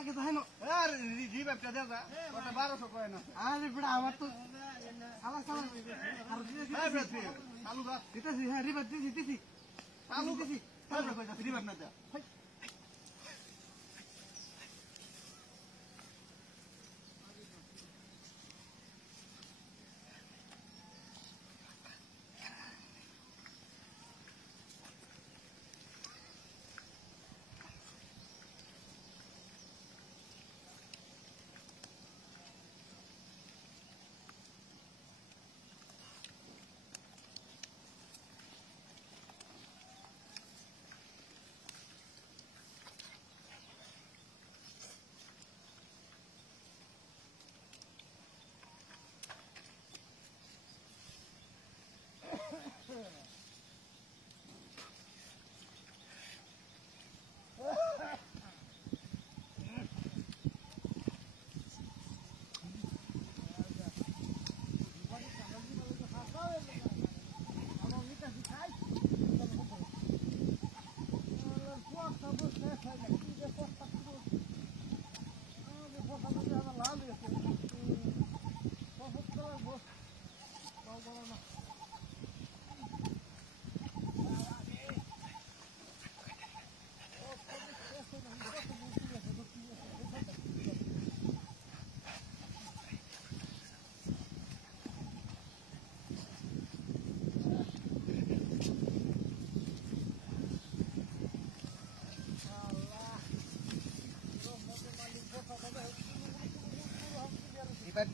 আগে তো হেন আর রিভাইভটা দে যা ওটা 1200 কয় না আরে বড় আমার তো সালা সালা আর এই ব্রেথ চালু কর দিতেছি হ্যাঁ রিভার দিতেছি চালু দিছি রিভাইভ না দে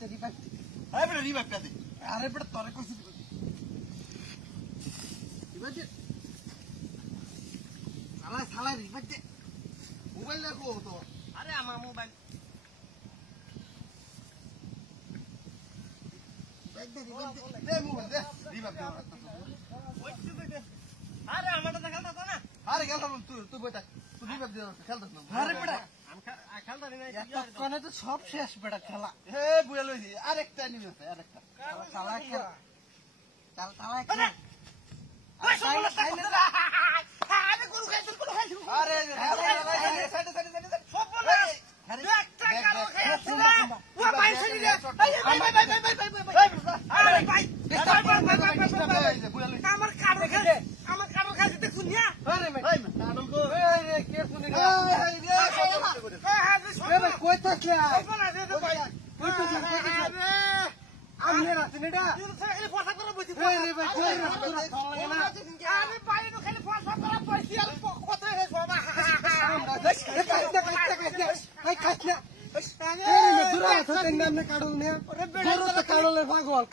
রিভার এই ব্রে রিভাইভটা দে আরে বড় তোরে কইছি রিভার দে সালা সালা রিভার দে মোবাইল দেখো তো আরে আমার মোবাইল দে মোবাইল দে রিভাইভ দে আরে আমারটা দেখাল তো না আরে গেল তুই বইটা তুই রিভাইভ দে খেলতাস না আরে বড় আমি খেলতা না এতক্ষণে তো সব শেষ বেটা খেলা হে বুয়া লইছি আরেকটা নিবি আরেকটা সালা খেলা সালা আরে আরে গরু খাই তোর কোনো খাই আরে সাইডে সব বল একটা কারো খাইছে না ও ভাই শুনি রে ভাই আরে ভাই আমার কারো খাইছে আমার কারো খাইছে দেখুন না আরে ভাই কারো গো এই কে শুনি রে এ ভাই কই থাকলে বলা দে ভাই কই থাকলে আমি রাতে নেডা তুই তো খালি ফসা করে বসি এই ভাই কই না আরে ভাই তো খালি ফসা করে বসি আর কত হে বাবা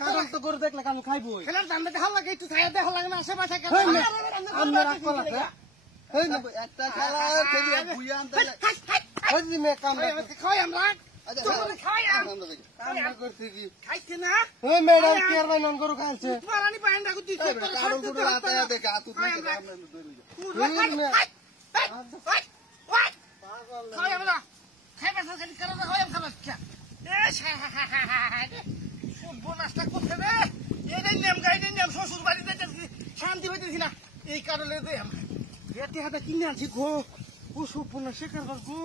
কারণ তো গরু দেখলে কারণ খাইবো দেখা লাগে একটু ছায়া দেখা লাগে না আশেপাশে একটা খেলা বুয়া আনতে খাই আমরা খাইছে না গরু খাইছে শান্তি হইতেছি না এই কারণে হাতে কিনে আনছি গো ও সুপূর্ণ শেখার গো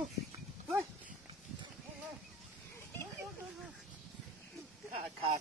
খা